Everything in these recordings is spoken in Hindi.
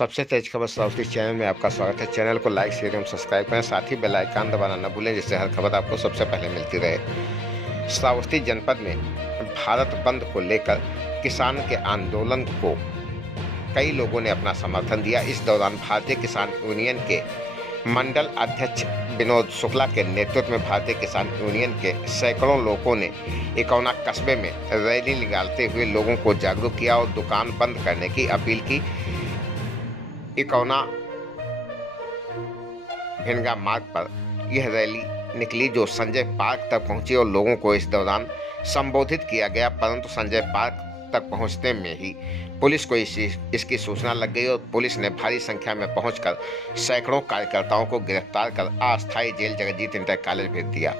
सबसे तेज खबर श्रावस्ती चैनल में आपका स्वागत है। चैनल को लाइक शेयर एवं सब्सक्राइब करें, साथ ही बेल आइकन दबाना न भूलें, जिससे हर खबर आपको सबसे पहले मिलती रहे। श्रावस्ती जनपद में भारत बंद को लेकर किसान के आंदोलन को कई लोगों ने अपना समर्थन दिया। इस दौरान भारतीय किसान यूनियन के मंडल अध्यक्ष विनोद शुक्ला के नेतृत्व में भारतीय किसान यूनियन के सैकड़ों लोगों ने इकौना कस्बे में रैली निकालते हुए लोगों को जागरूक किया और दुकान बंद करने की अपील की। इकौना भिनगा मार्ग पर यह रैली निकली जो संजय पार्क तक पहुंची और लोगों को इस दौरान संबोधित किया गया, परंतु संजय पार्क तक पहुंचते में ही पुलिस को इसकी सूचना लग गई और पुलिस ने भारी संख्या में पहुंचकर सैकड़ों कार्यकर्ताओं को गिरफ्तार कर अस्थायी जेल जगजीत इंटर कॉलेज भेज दिया।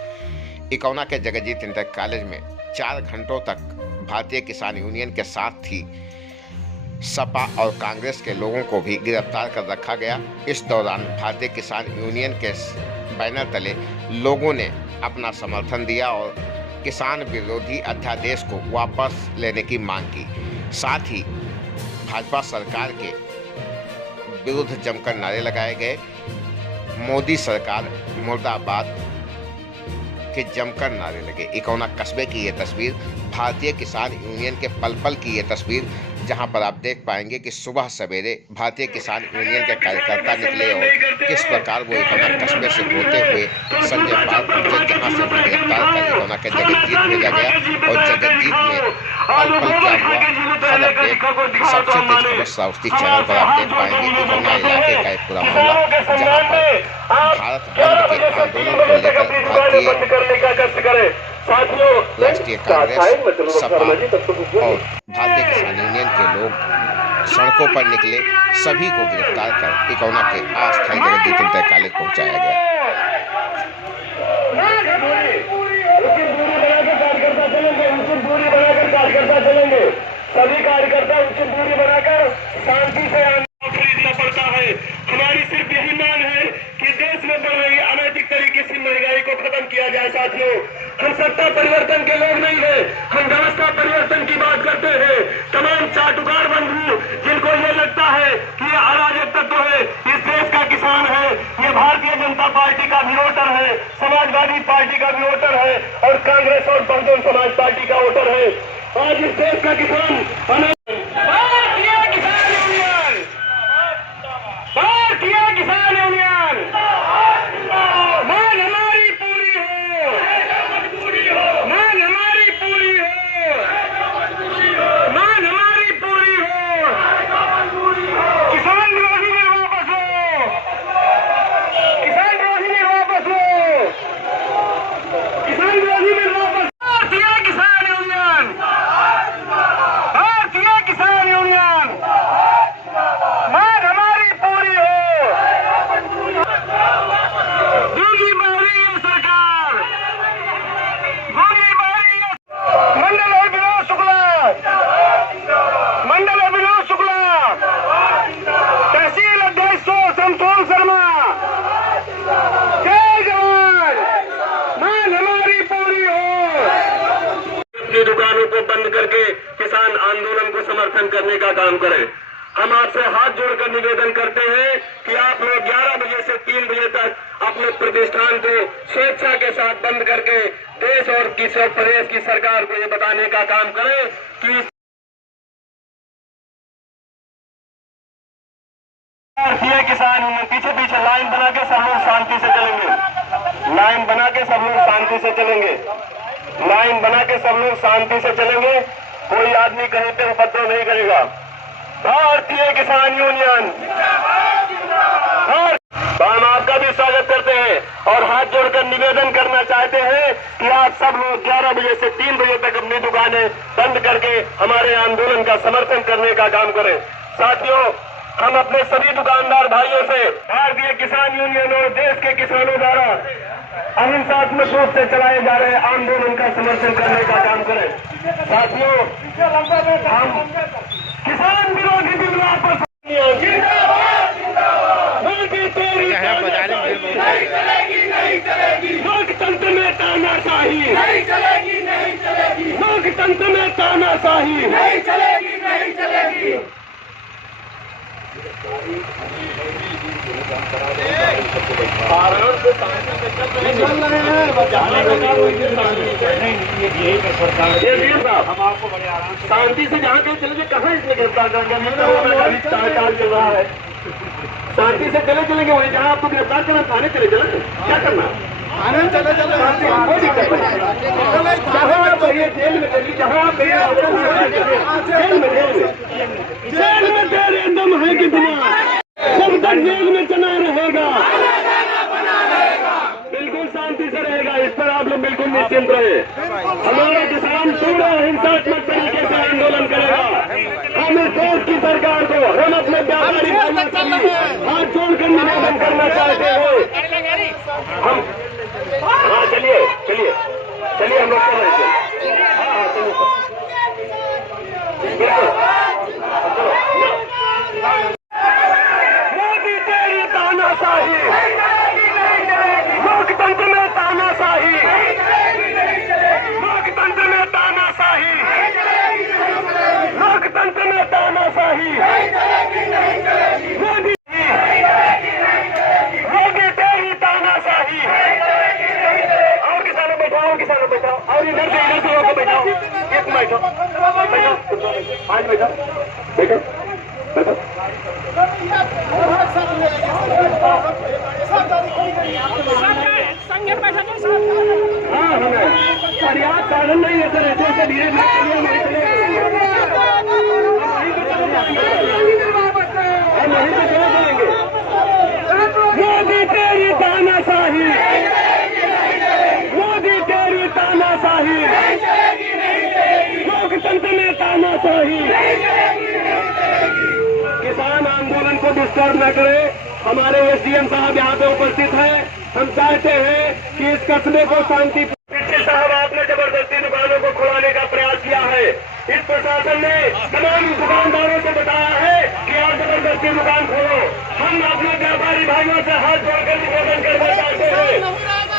इकौना के जगजीत इंटर कॉलेज में 4 घंटों तक भारतीय किसान यूनियन के साथ ही सपा और कांग्रेस के लोगों को भी गिरफ्तार कर रखा गया। इस दौरान भारतीय किसान यूनियन के बैनर तले लोगों ने अपना समर्थन दिया और किसान विरोधी अध्यादेश को वापस लेने की मांग की। साथ ही भाजपा सरकार के विरुद्ध जमकर नारे लगाए गए। मोदी सरकार मुर्दाबाद के जमकर नारे लगे। इकौना कस्बे की ये तस्वीर, भारतीय किसान यूनियन के पल पल की ये तस्वीर, जहां पर आप देख पाएंगे कि सुबह सवेरे भारतीय किसान यूनियन के कार्यकर्ता निकले और किस प्रकार वो इकौना कस्बे से होते हुए संजय पार्क पहुंचे, जहां से उन्हें गिरफ्तार कर इकौना के जगजीत भेजा गया। और जगजीत में पल पल क्या हुआ, हर अपडेट सबसे तेज खबर श्रावस्ती चैनल पर आप देख पाएंगे। इकौना इलाके का एक पूरा मामला, जहाँ पर भारत बंद के आंदोलन को लेकर भारतीय राष्ट्रीय कांग्रेस, सपा और भारतीय किसान यूनियन के लोग सड़कों पर निकले। सभी को गिरफ्तार कर इकौना के अस्थायी जगजीत इंटर कॉलेज पहुंचाया गया। सभी कार्यकर्ता उचित दूरी बनाकर शांति से खरीदना पड़ता है। हमारी सिर्फ यही मांग है कि देश में बढ़ रही अनैतिक तरीके से महंगाई को खत्म किया जाए। साथियों, हम सत्ता परिवर्तन के लोग नहीं है, हम व्यवस्था परिवर्तन की बात करते हैं। तमाम चाटुकार बंधु जिनको ये लगता है कि ये अराजक तत्व है, इस देश का किसान है, ये भारतीय जनता पार्टी का भी वोटर है, समाजवादी पार्टी का भी वोटर है और कांग्रेस और बहुजन समाज पार्टी का वोटर है। आज इस देश का किसान मांग हमारी पूरी हो, मांग हमारी पूरी हो, मांग हमारी पूरी हो। किसान विरोधी में वापस हो, किसान विरोधी में वापस हो, किसान विरोधी में वापस। भारतीय किसान यूनियन, भारतीय किसान यूनियन, मांग हमारी पूरी हो। दूंगी बारी ये सरकार, दूंगी बारी ये मंडल है विनोद शुक्ला, मंडल है विनोद शुक्ला, तहसील अध्यक्ष संतोष शर्मा, जय जवान, मांग हमारी पूरी हो। अपनी दुकानों को बंद करके किसान आंदोलन को समर्थन करने का काम करें। हम आपसे हाथ जोड़कर निवेदन करते हैं कि आप लोग 11 बजे से 3 बजे तक अपने प्रतिष्ठान को स्वेच्छा के साथ बंद करके देश और प्रदेश की सरकार को ये बताने का काम करें कि भारतीय किसान यूनियन पीछे पीछे लाइन बना के सब लोग शांति से चलेंगे, लाइन बना के सब लोग शांति से चलेंगे, लाइन बना के सब लोग शांति से चलेंगे। कोई आदमी कहीं पे उपद्रव नहीं करेगा। भारतीय किसान यूनियन, तो हम आपका भी स्वागत करते हैं और हाथ जोड़कर निवेदन करना चाहते हैं कि आप सब लोग 11 बजे से 3 बजे तक अपनी दुकानें बंद करके हमारे आंदोलन का समर्थन करने का काम करें। साथियों, हम अपने सभी दुकानदार भाइयों से भारतीय किसान यूनियन और देश के किसानों द्वारा अहिंसात्मक रूप से चलाए जा रहे आंदोलन का समर्थन करने का काम करें। साथियों, हम किसान विरोधी बिल वापस, लोकतंत्र में तानाशाही नहीं चलेगी, नहीं चलेगी, लोकतंत्र में तानाशाही नहीं चलेगी, नहीं चलेगी। शांति से जहाँ कहीं चले कहाँ इसमें गिरफ्तार करेंगे? चल रहा है, शांति से चले चलेंगे वही जहाँ आपको गिरफ्तार करना, थाने चले चले, क्या करना? थाने चले चले, कोई दिक्कत नहीं। जहाँ आप कहिए जेल में चलिए, जहाँ आप कहिए जेल में तेरे एकदम है कितना, जब तक जेल में चला रहेगा बिल्कुल शांति से रहेगा। इस पर आप लोग बिल्कुल निश्चिंत रहे। हमारा किसान पूरा हिंसात्मक तरीके से आंदोलन करेगा। हम इस देश की सरकार को, हम अपने व्यापारी हाथ जोड़कर निवेदन करना चाहते हैं। हम हाँ चलिए चलिए चलिए, हम लोग कर रहे थे। हाँ हाँ चलिए मोदी तेरी तानाशाही, लोकतंत्र में तानाशाही, लोकतंत्र में तानाशाही, लोकतंत्र में तानाशाही, मोदी मोदी तेरी तानाशाही। और किसानों बैठाओ, किसानों बैठाओ, और इधर से होकर बैठाओ, एक बैठो बैठो, आज बैठो बैठो बैठो। हाँ हमें फरियाद कारण नहीं है सर, ऐसे धीरे धीरे मोदी तेरी तानाशाही, मोदी तेरी तानाशाही, लोकतंत्र में तानाशाही। किसान आंदोलन को डिस्टर्ब न करे। हमारे एसडीएम साहब यहाँ पे उपस्थित है। हम चाहते हैं कि इस कस्बे को शांति। साहब आपने जबरदस्ती दुकानों को खुलाने का प्रयास किया है। इस प्रशासन ने तमाम दुकानदारों से बताया है कि आप जबरदस्ती दुकान खोलो। हम अपने व्यापारी भाइयों से हाथ जोड़कर निवेदन करना चाहते हैं।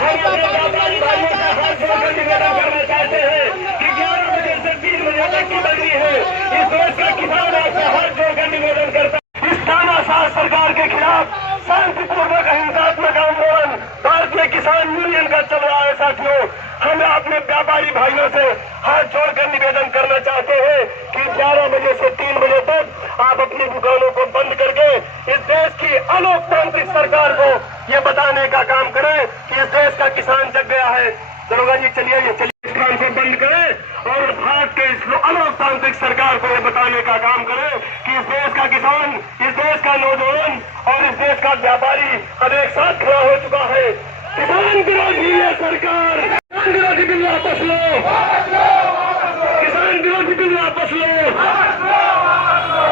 हम अपने व्यापारी भाइयों से हाथ जोड़कर निवेदन करना चाहते हैं कि 11 बजे से 3 बजे तक की बंदी है। इस देश का किसान आपसे हाथ जोड़कर निवेदन करता है। इस तानाशाह सरकार के खिलाफ शांतिपूर्वक हिंसात्मक आंदोलन भारतीय किसान यूनियन का चल रहा है। साथियों, हम अपने व्यापारी भाइयों से हाथ जोड़कर निवेदन करना चाहते हैं कि 11 बजे से 3 बजे तक आप अपनी दुकानों को बंद करके इस देश की अलोकतांत्रिक सरकार को ये बताने का काम करें कि इस देश का किसान जग गया है। दरोगा जी चलिए इस काम को बंद करें और भारत के इस अलोकतांत्रिक सरकार को ये बताने का काम करें कि इस देश का किसान, इस देश का नौजवान और इस देश का व्यापारी अब एक साथ खड़ा हो चुका है। किसान विरोधी है सरकार, किसान विरोधी बिल वापस लो, किसान विरोधी बिल वापस लो,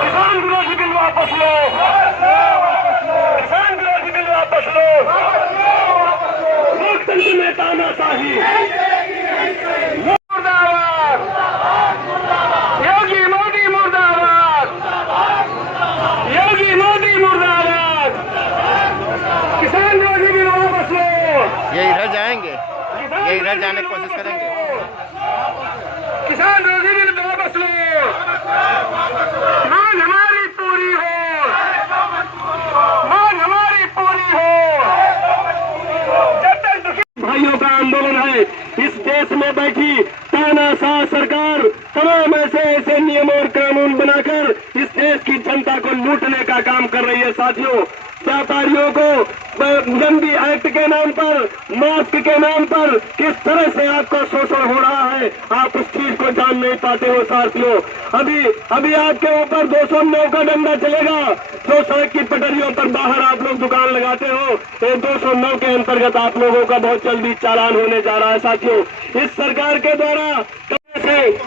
किसान विरोधी बिल वापस लो, किसान विरोधी बिल वापस लो। लोकतंत्र में तानाशाही, मुर्दाबाद, योगी मोदी मुर्दाबाद, योगी मोदी मुर्दाबाद, किसान विरोधी बिल वापस लो। ये इधर जाएंगे, ये इधर जाने की कोशिश करेंगे। किसान विरोधी बिल वापस लो, मांग हमारी पूरी हो, मांग हमारी पूरी हो। जब तक दुखी भाइयों का आंदोलन है, इस देश में बैठी तानाशाह सरकार तमाम ऐसे नियम और कानून बनाकर इस देश की जनता को लूटने का काम कर रही है। साथियों, व्यापारियों को गंदी एक्ट के नाम पर, मास्क के नाम पर किस तरह से आपका शोषण हो रहा है, आप उस चीज को जान नहीं पाते हो। साथियों, अभी आपके ऊपर 209 का डंडा चलेगा। जो सड़क की पटरियों पर बाहर आप लोग दुकान लगाते हो, तो 209 के अंतर्गत आप लोगों का बहुत जल्दी चालान होने जा रहा है। साथियों, इस सरकार के द्वारा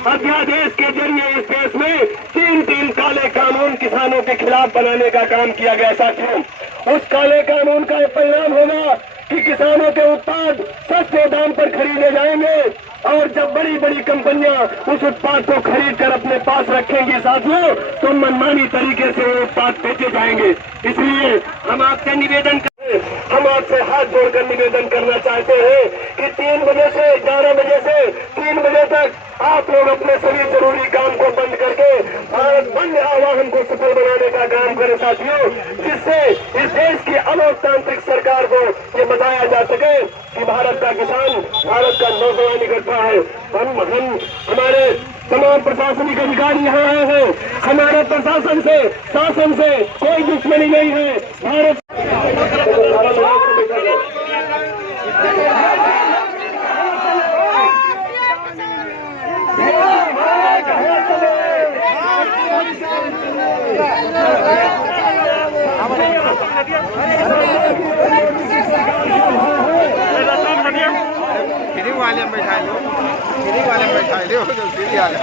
अध्यादेश के जरिए इस देश में 3 काले कानून किसानों के खिलाफ बनाने का काम किया गया। साथियों, उस काले कानून का परिणाम होगा कि किसानों के उत्पाद सस्ते दाम पर खरीदे जाएंगे और जब बड़ी बड़ी कंपनियां उस उत्पाद को खरीद कर अपने पास रखेंगी साथियों, तो मनमानी तरीके से वो उत्पाद बेचे जाएंगे। इसलिए हम आपसे निवेदन करें हम आपसे हाथ जोड़कर निवेदन करना चाहते हैं कि 3 बजे से 11 बजे से 3 बजे तक आप लोग अपने सभी जरूरी काम को बंद करके भारत बंद आह्वान को सफल बनाने का काम करें साथियों, जिससे इस देश की अलोकतांत्रिक सरकार को ये बताया जा सके कि भारत का किसान, भारत का नौजवान इकट्ठा है। हम हमारे तमाम प्रशासनिक अधिकारी यहाँ आए हैं। हमारे प्रशासन से, शासन से कोई दुश्मनी नहीं है। भारत फ्री वाले में बैठा लो, फ्री वाले में बैठा लो, जो फ्री वाले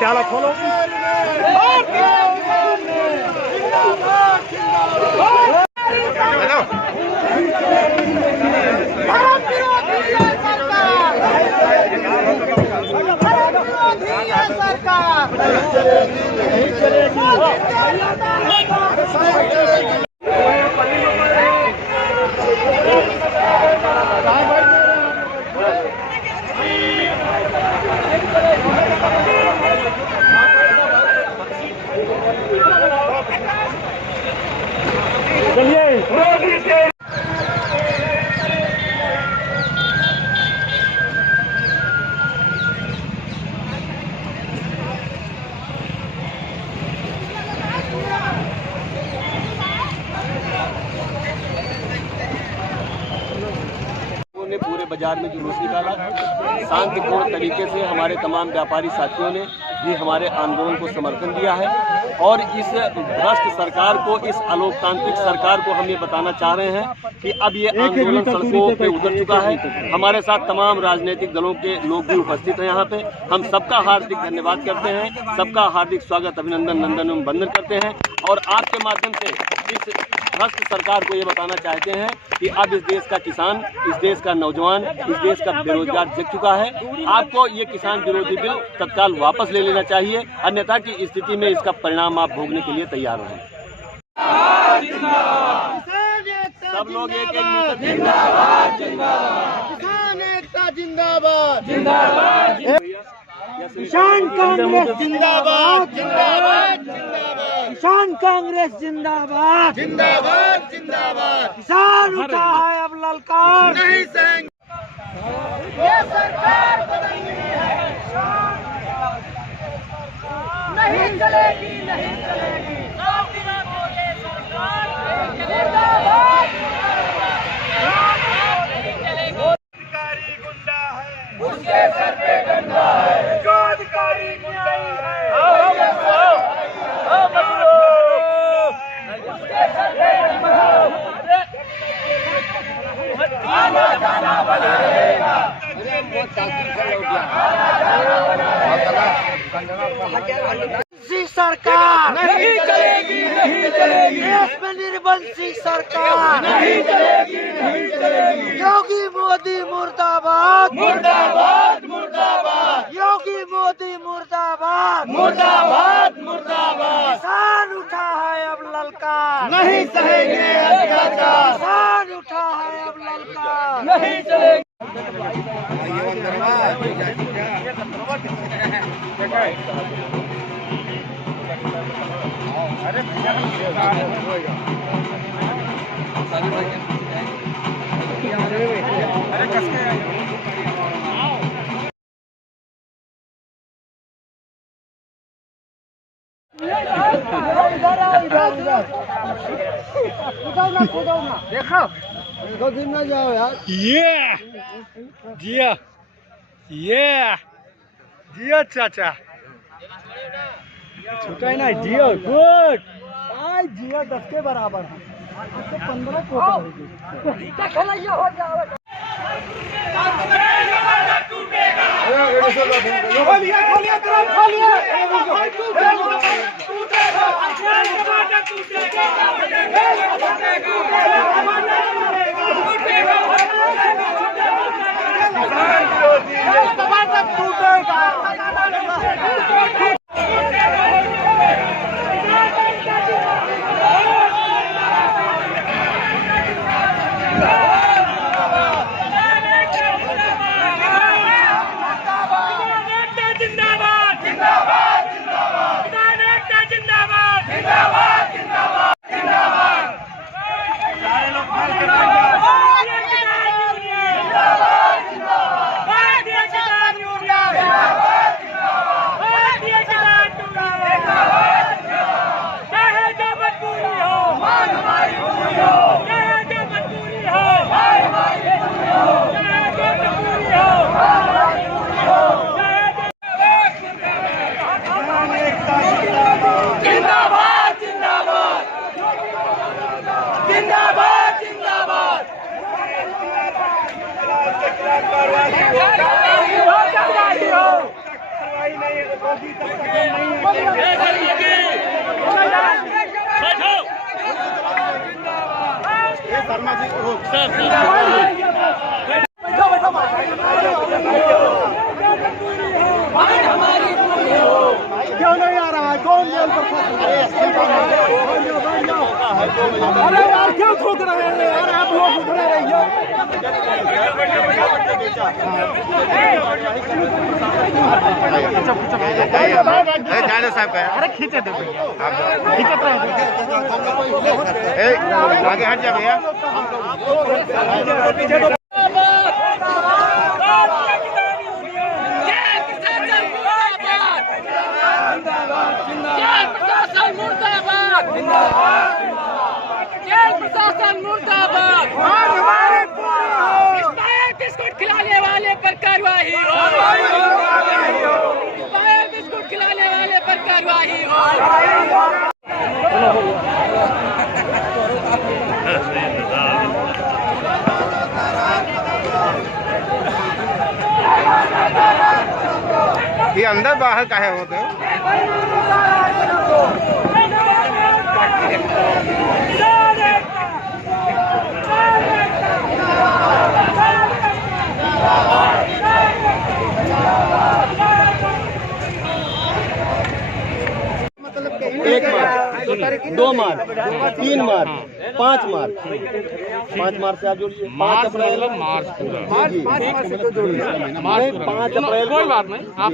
डाला खोलो। हेलो ने पूरे बाजार में जुलूस निकाला। शांतिपूर्ण तरीके से हमारे तमाम व्यापारी साथियों ने भी हमारे आंदोलन को समर्थन दिया है और इस भ्रष्ट सरकार को, इस अलोकतांत्रिक सरकार को हम ये बताना चाह रहे हैं कि अब ये आंदोलन सड़कों पे उतर चुका है। हमारे साथ तमाम राजनीतिक दलों के लोग भी उपस्थित हैं यहाँ पे। हम सबका हार्दिक धन्यवाद करते हैं, सबका हार्दिक स्वागत, अभिनंदन, नंदन एवं वंदन करते हैं और आपके माध्यम से इस भ्रष्ट सरकार को ये बताना चाहते हैं कि अब इस देश का किसान, इस देश का नौजवान, इस देश का बेरोजगार जग चुका है। आपको ये किसान विरोधी बिल तत्काल वापस ले लेना चाहिए, अन्यथा की स्थिति में इसका परिणाम आप भोगने के लिए तैयार रहें। सब लोग एक जिंदाबाद, किसान एकता जिंदाबाद, जिंदाबाद, किसान कांग्रेस जिंदाबाद, जिंदाबाद, किसान कांग्रेस जिंदाबाद, जिंदाबाद, जिंदाबाद, किसान उठा है अब ललकार नहीं सहेंगे। ये सरकार बदलनी है, नहीं चलेगी, नहीं चलेगी। अधिकारी गुंडा है, उसके सर पे डंडा है, जो अधिकारी गुंडा है, उसके सर पे डंडा है, आना जाना बना रहेगा। सरकार नहीं चलेगी, नहीं चलेगी, देश में निर्बंसी सरकार नहीं चलेगी, नहीं चलेगी। योगी मोदी मुर्दाबाद, मुर्दाबाद, मुर्दाबाद, योगी मोदी मुर्दाबाद, मुर्दाबाद, मुर्दाबाद। किसान उठा है अब ललकार नहीं सहेंगे अत्याचार, किसान उठा है अब ललकार नहीं चलेगी। देखो 2 दिन में जाओ यार। ये जिया, ये जिया चाचा, छूटा ही नहीं, जियो गुड। आज जिया 10 के बराबर है, 15 को हो जाओ। खोलिए, खोलिए, तुरंत खोलिए। क्यों नहीं आ रहा है? कौन जेल पर अरे यार क्यों थूक रहे हैं यार? आप लोग उधरे रहिए। जालो साहब का अरे खींचे दो आगे हट जा भैया। प्रशासन मुर्दाबाद। बिस्कुट खिलाने वाले पर कार्रवाई हो। बिस्कुट खिलाने वाले पर कार्रवाई हो। ये अंदर बाहर काहे होते हो? एक मार, 2 मार, 3 मार, 5 मार, 5 मार से आप जोड़िए। 5 अप्रैल मार्च से क्यों जोड़ रहे हैं? 5 अप्रैल कोई बात नहीं, आप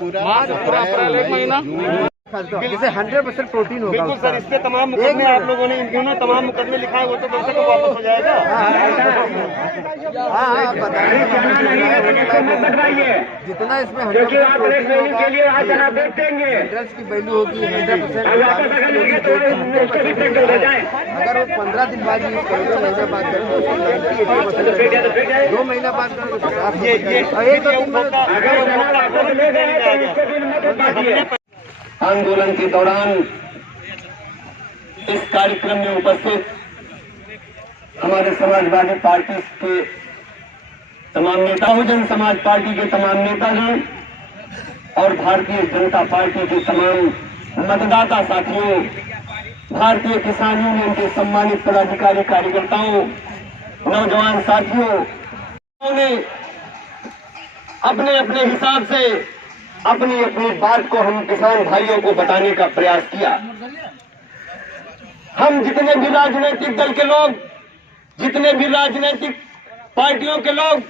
पूरा अप्रैल एक महीना इसे 100% प्रोटीन होगा। बिल्कुल सर, इससे तमाम मुकदमे आप लोगों ने इन्होंने तमाम मुकदमे लिखाए वो तो दर्शक को वापस हो जाएगा। जितना इसमें 100% प्रोटीन होगा, मिनरल्स की वैल्यू होगी 100%। अगर वो 15 दिन बाद यूज करोगे, महीने बाद करोगे, उसको 90-80% 2 महीना बाद करोगे तो आंदोलन के दौरान इस कार्यक्रम में उपस्थित हमारे समाजवादी पार्टी के तमाम नेता, बहुजन समाज पार्टी के तमाम नेतागण और भारतीय जनता पार्टी के तमाम मतदाता साथियों, भारतीय किसान यूनियन के सम्मानित पदाधिकारी कार्यकर्ताओं, नौजवान साथियों, उन्होंने अपने अपने हिसाब से अपनी अपनी बात को हम किसान भाइयों को बताने का प्रयास किया। हम जितने भी राजनीतिक दल के लोग, जितने भी राजनीतिक पार्टियों के लोग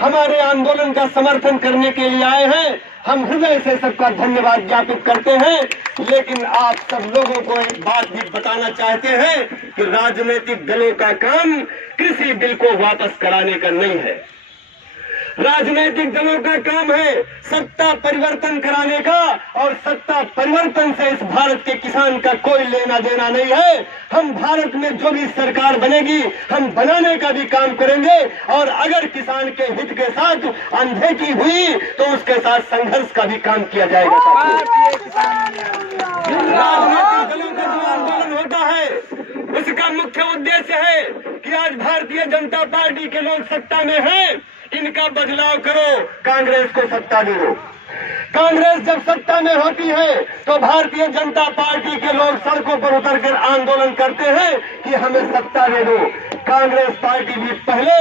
हमारे आंदोलन का समर्थन करने के लिए आए हैं, हम हृदय से सबका धन्यवाद ज्ञापित करते हैं। लेकिन आप सब लोगों को एक बात भी बताना चाहते हैं कि राजनीतिक दलों का काम कृषि बिल को वापस कराने का नहीं है। राजनीतिक दलों का काम है सत्ता परिवर्तन कराने का, और सत्ता परिवर्तन से इस भारत के किसान का कोई लेना देना नहीं है। हम भारत में जो भी सरकार बनेगी हम बनाने का भी काम करेंगे, और अगर किसान के हित के साथ अनदेखी हुई तो उसके साथ संघर्ष का भी काम किया जाएगा। राजनीतिक दलों का जो आंदोलन होता है उसका मुख्य उद्देश्य है कि आज भारतीय जनता पार्टी के लोग सत्ता में हैं, इनका बदलाव करो, कांग्रेस को सत्ता दे दो। कांग्रेस जब सत्ता में होती है तो भारतीय जनता पार्टी के लोग सड़कों पर उतरकर आंदोलन करते हैं कि हमें सत्ता दे दो। कांग्रेस पार्टी भी पहले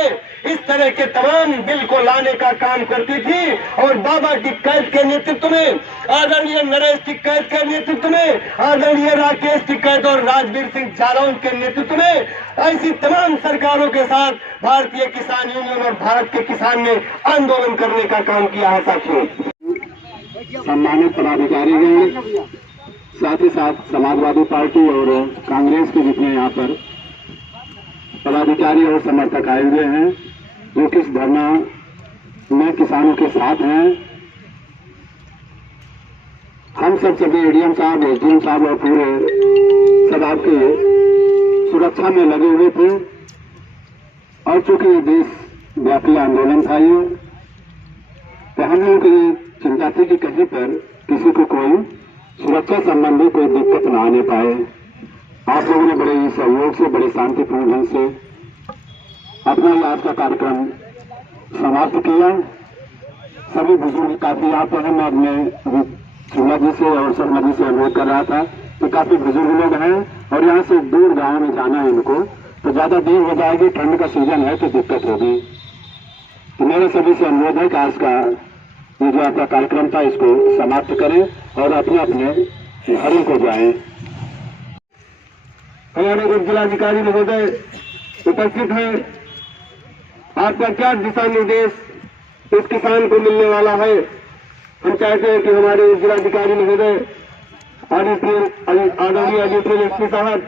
इस तरह के तमाम बिल को लाने का काम करती थी, और बाबा टिक्कैत के नेतृत्व में, आदरणीय नरेश टिक्कैत के नेतृत्व में, आदरणीय राकेश टिक्कैत और राजवीर सिंह जालौन के नेतृत्व में ऐसी तमाम सरकारों के साथ भारतीय किसान यूनियन और भारत के किसान ने आंदोलन करने का काम किया है। साथियों, सम्मानित पदाधिकारीगण, साथ ही साथ समाजवादी पार्टी और कांग्रेस के जितने यहाँ पर पदाधिकारी और समर्थक आए हुए हैं जो कि इस धरना में किसानों के साथ हैं, हम सब सभी एडीएम साहब, एसडीएम साहब और पूरे सब आपके सुरक्षा में लगे हुए थे। और चूंकि ये देशव्यापी आंदोलन था ये, तो हम लोगों की चिंता थी कि कहीं पर किसी को कोई सुरक्षा संबंधी कोई दिक्कत न आने पाए। आप लोगों ने बड़े ही सहयोग से, बड़े शांतिपूर्ण ढंग से अपना आज का कार्यक्रम समाप्त किया। सभी बुजुर्ग काफी यहाँ पर हैं। मैं अपने चूल्हा जी से और शर्मा जी से अनुरोध कर रहा था कि काफी बुजुर्ग लोग हैं और यहाँ से दूर गांव में जाना है इनको, तो ज्यादा देर हो जाएगी, ठंड का सीजन है तो दिक्कत होगी। तो मेरा सभी से अनुरोध है कि आज का ये जो आपका कार्यक्रम था इसको समाप्त करें और अपने अपने घरों को जाएं। हमारे उप जिलाधिकारी महोदय उपस्थित हैं। आपका क्या दिशा निर्देश इस किसान को मिलने वाला है? हम चाहते हैं कि हमारे उप जिलाधिकारी महोदय आदरणीय एसपी साहब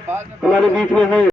हमारे बीच में हैं।